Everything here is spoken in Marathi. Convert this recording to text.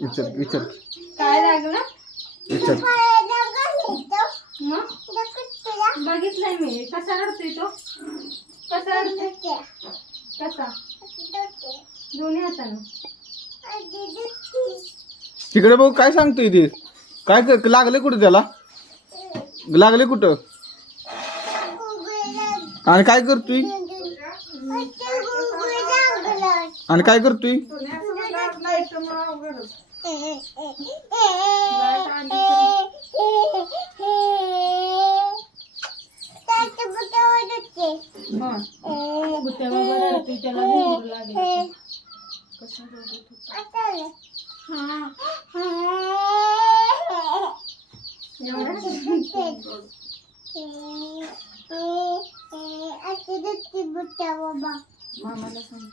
विचार विचार काय लागलं विचार. मग बघितलंय मी. कसा रडतोय तो? कसा रडतोय? कसा? दोन्ही हातानं. तिकडे बघ काय सांगतोय ते. काय लागले कुठं त्याला? लागले कुठं? आणि काय करतोय? आणि काय करतोय? त्याला घुंगरू लागेल. कसं मामाला सांग.